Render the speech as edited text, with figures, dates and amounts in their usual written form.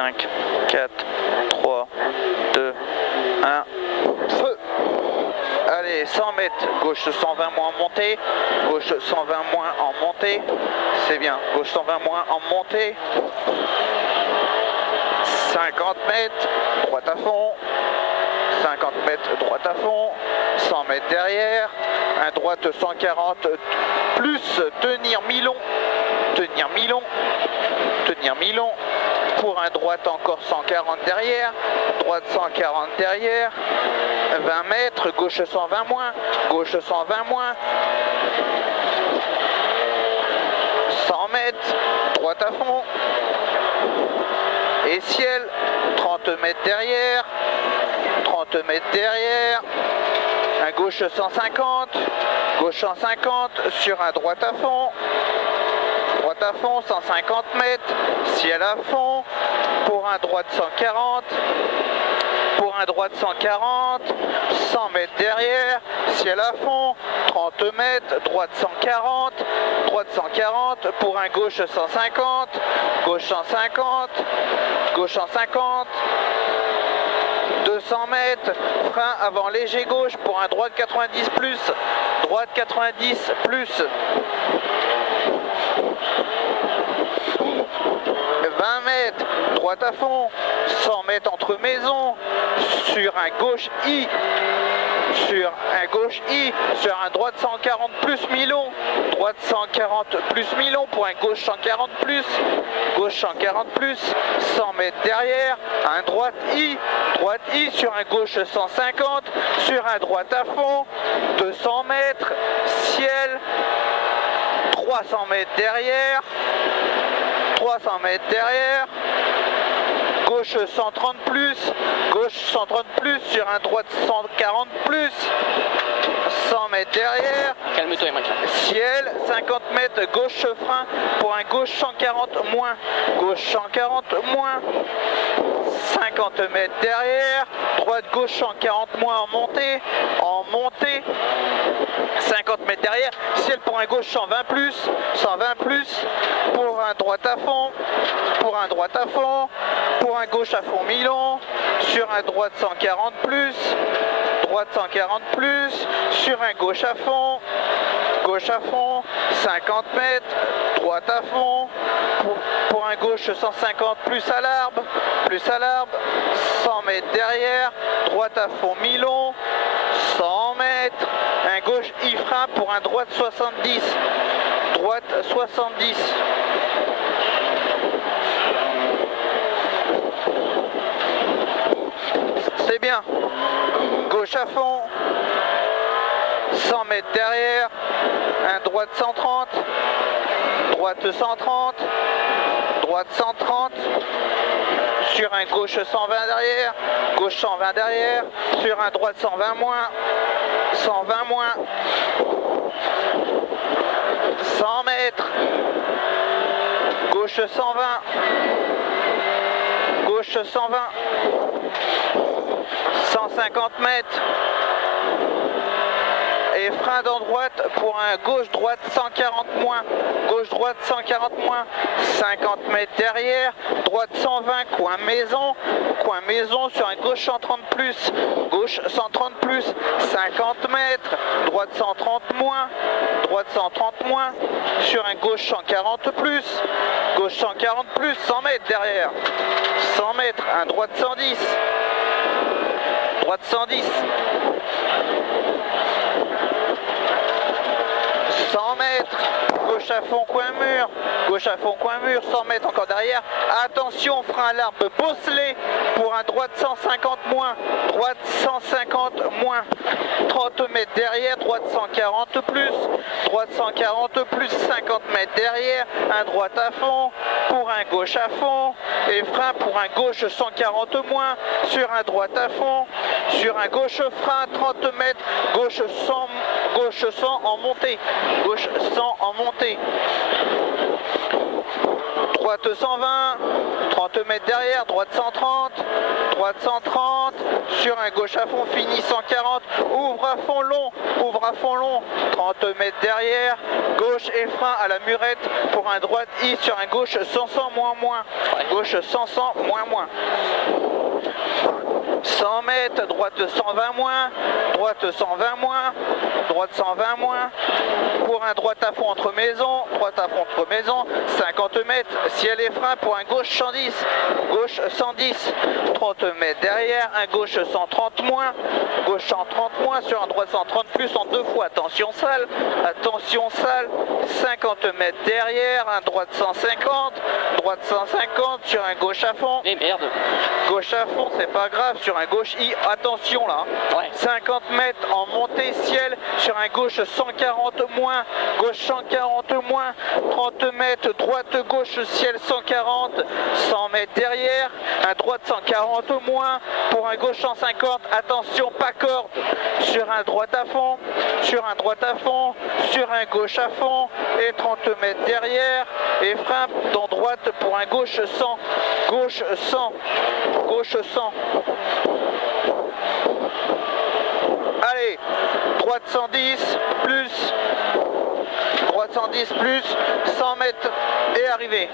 5, 4, 3, 2, 1, feu. Allez, 100 mètres, gauche 120 moins en montée, gauche 120 moins en montée, c'est bien, gauche 120 moins en montée, 50 mètres, droite à fond, 50 mètres, droite à fond, 100 mètres derrière, un droite 140, plus tenir mi-long, tenir mi-long, tenir mi-long, pour un droite encore 140 derrière, droite 140 derrière, 20 mètres, gauche 120 moins, gauche 120 moins, 100 mètres, droite à fond, et ciel, 30 mètres derrière, 30 mètres derrière, un gauche 150, gauche 150, sur un droite à fond, 150 mètres, ciel à fond, pour un droite 140, pour un droite 140, 100 mètres derrière, ciel à fond, 30 mètres, droite 140, pour un gauche 150, gauche 150, gauche 150, 200 mètres, frein avant léger gauche pour un droite 90 plus, droite 90 plus, 20 mètres, droite à fond, 100 mètres entre maisons, sur un gauche I, sur un droite 140 plus mi-long, droite 140 plus mi-long pour un gauche 140 plus, gauche 140 plus, 100 mètres derrière, un droite I sur un gauche 150, sur un droite à fond, 200 mètres, ciel, 300 mètres derrière, 300 mètres derrière, gauche 130 plus, gauche 130 plus sur un droite 140 plus, 100 mètres derrière, calme-toi Mike. Ciel, 50 mètres, gauche frein pour un gauche 140 moins, gauche 140 moins, 50 mètres derrière, droite gauche 140 moins en montée, 50 mètres derrière, ciel pour un gauche 120 plus, pour un droite à fond, pour un gauche à fond mi-long, sur un droite 140 plus, droite 140 plus, sur un gauche à fond, 50 mètres, droite à fond, pour un gauche 150 plus à l'arbre, 100 mètres derrière, droite à fond mi-long, 100 mètres, un gauche I-frein pour un droite 70, droite 70. C'est bien, gauche à fond, 100 mètres derrière, un droite 130, droite 130, droite 130, sur un gauche 120 derrière, gauche 120 derrière, sur un droite 120 moins, 120 moins, 100 mètres, gauche 120, gauche 120, 150 mètres, et frein dans droite pour un gauche-droite 140 moins, gauche-droite 140 moins, 50 mètres derrière, droite 120, coin maison sur un gauche 130 plus, gauche 130 plus, 50 mètres, droite 130 moins, sur un gauche 140 plus, gauche 140 plus, 100 mètres derrière, 100 mètres, un droite 110, droite 110, 100 mètres, gauche à fond coin mur, 100 mètres encore derrière, attention frein à l'arbre bosselé pour un droite 150 moins, 30 mètres derrière, droite 140 plus, 50 mètres derrière, un droite à fond, pour un gauche à fond, et frein pour un gauche 140 moins, sur un droite à fond, sur un gauche frein 30 mètres, gauche 100 en montée, droite 120, 30 mètres derrière, droite 130, droite 130, sur un gauche à fond, fini 140, ouvre à fond long, 30 mètres derrière, gauche et frein à la murette pour un droite I sur un gauche 100 moins, gauche 100 moins. 100 mètres, droite 120 moins, droite 120 moins, droite 120 moins, pour un droite à fond entre maisons, 50 mètres, ciel et frein pour un gauche 110, gauche 110, 30 mètres derrière, un gauche 130 moins, gauche 130 moins sur un droite 130 plus en deux fois, attention sale, 50 mètres derrière, un droite 150 sur un gauche à fond, Mais merde. gauche à fond c'est pas grave, sur un gauche I, attention là, Ouais. 50 mètres en montée ciel sur un gauche 140 moins, gauche 140 moins, 30 mètres droite gauche ciel 140, 100 mètres derrière, un droite 140 moins, pour un gauche 150, attention pas corde, sur un droite à fond, sur un gauche à fond, et 30 mètres derrière, et frein dans droite pour un gauche 100, gauche 100. Allez, droite 110 plus, 100 mètres et arrivé.